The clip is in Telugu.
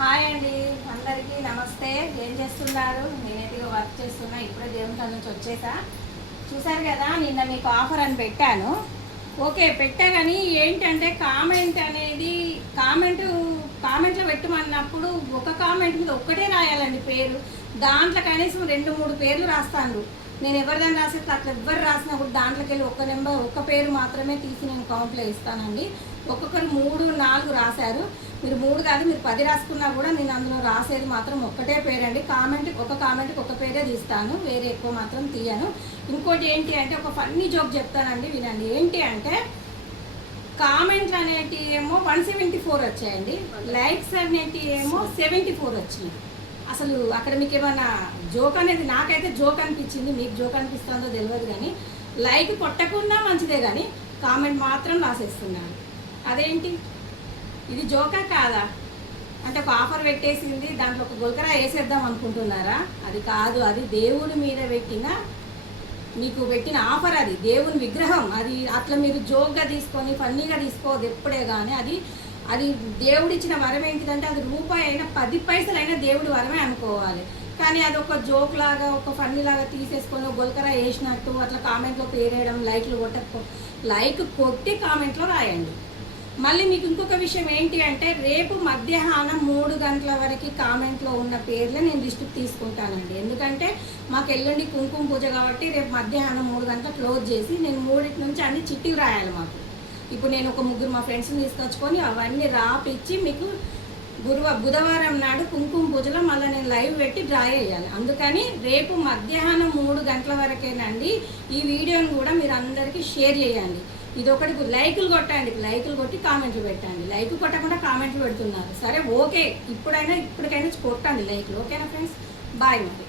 హాయ్ అండి, అందరికీ నమస్తే. ఏం చేస్తున్నారు? నేనైతే వర్క్ చేస్తున్నా. ఇప్పుడే దేవుని కాడ నుంచి వచ్చేసా. చూసారు కదా, నిన్న మీకు ఆఫర్ అని పెట్టాను. ఓకే, పెట్టా. కానీ ఏంటంటే కామెంట్లో పెట్టమన్నప్పుడు ఒక కామెంట్ మీద ఒక్కటే రాయాలండి పేరు. దాంట్లో కనీసం 2-3 పేర్లు రాస్తాను. నేను ఎవరిదాన్ని రాసేది అట్లా ఎవ్వరు రాసినప్పుడు దాంట్లోకి వెళ్ళి ఒక్క పేరు మాత్రమే తీసి నేను కౌంట్లో ఇస్తానండి. ఒక్కొక్కరు 3-4 రాశారు. మీరు 3 కాదు, మీరు 10 రాసుకున్నా కూడా నేను అందులో రాసేది మాత్రం ఒక్కటే పేరండి. ఒక కామెంట్కి ఒక పేరే తీస్తాను, వేరే ఎక్కువ మాత్రం తీయను. ఇంకోటి ఏంటి అంటే, ఒక ఫన్నీ జోక్ చెప్తానండి, వినండి. ఏంటి అంటే, కామెంట్లు అనేటివి ఏమో 174 వచ్చాయండి, లైక్స్ అనేటివి ఏమో 74 వచ్చినాయి. అసలు అక్కడ మీకు ఏమన్నా జోక్ అనేది, నాకైతే జోక్ అనిపించింది, మీకు జోక్ అనిపిస్తుందో తెలియదు. కానీ లైక్ కొట్టకుండా మంచిదే, కానీ కామెంట్ మాత్రం రాసేస్తున్నాను. అదేంటి, ఇది జోకా కాదా? అంటే ఒక ఆఫర్ పెట్టేసింది, దాంట్లో ఒక గొలకరా వేసేద్దాం అనుకుంటున్నారా? అది కాదు, అది దేవుని మీద మీకు పెట్టిన ఆఫర్. అది దేవుని విగ్రహం. అది అట్లా మీరు జోక్గా తీసుకొని ఫన్నీగా తీసుకోవద్దు ఎప్పుడే. కానీ అది దేవుడిచ్చిన వరం. ఏంటిదంటే, అది రూపాయి అయినా 10 పైసలైనా దేవుడి వరమే అనుకోవాలి. కానీ అది ఒక జోక్ లాగా, ఒక ఫన్నీ లాగా తీసేసుకొని గొలకరా వేసినట్టు అట్లా కామెంట్లో పేరేయడం, లైక్ కొట్టి కామెంట్లో రాయండి. మళ్ళీ మీకు ఇంకొక విషయం ఏంటి అంటే, రేపు మధ్యాహ్నం 3 గంటల వరకు కామెంట్లో ఉన్న పేర్లే నేను లిస్టుకి తీసుకుంటానండి. ఎందుకంటే మాకు ఎల్లుండి కుంకుమ పూజ కాబట్టి రేపు మధ్యాహ్నం 3 గంటల క్లోజ్ చేసి నేను 3 నుంచి అన్ని చిట్టీలు రాయాలి మాకు. ఇప్పుడు నేను ఒక 3 మా ఫ్రెండ్స్ని తీసుకొచ్చుకొని అవన్నీ రాపిచ్చి మీకు బుధవారం నాడు కుంకుమ పూజలో మళ్ళీ నేను లైవ్ పెట్టి డ్రా చేయాలి. అందుకని రేపు మధ్యాహ్నం 3 గంటల వరకేనండి. ఈ వీడియోని కూడా మీరు అందరికీ షేర్ చేయండి. ఇదొకటి, లైకులు కొట్టండి, లైకులు కొట్టి కామెంట్లు పెట్టండి. లైక్ కొట్టకుండా కామెంట్లు పెడుతున్నారు. సరే, ఓకే, ఇప్పటికైనా కొట్టండి లైకులు. ఓకేనా ఫ్రెండ్స్? బాయ్ మరి.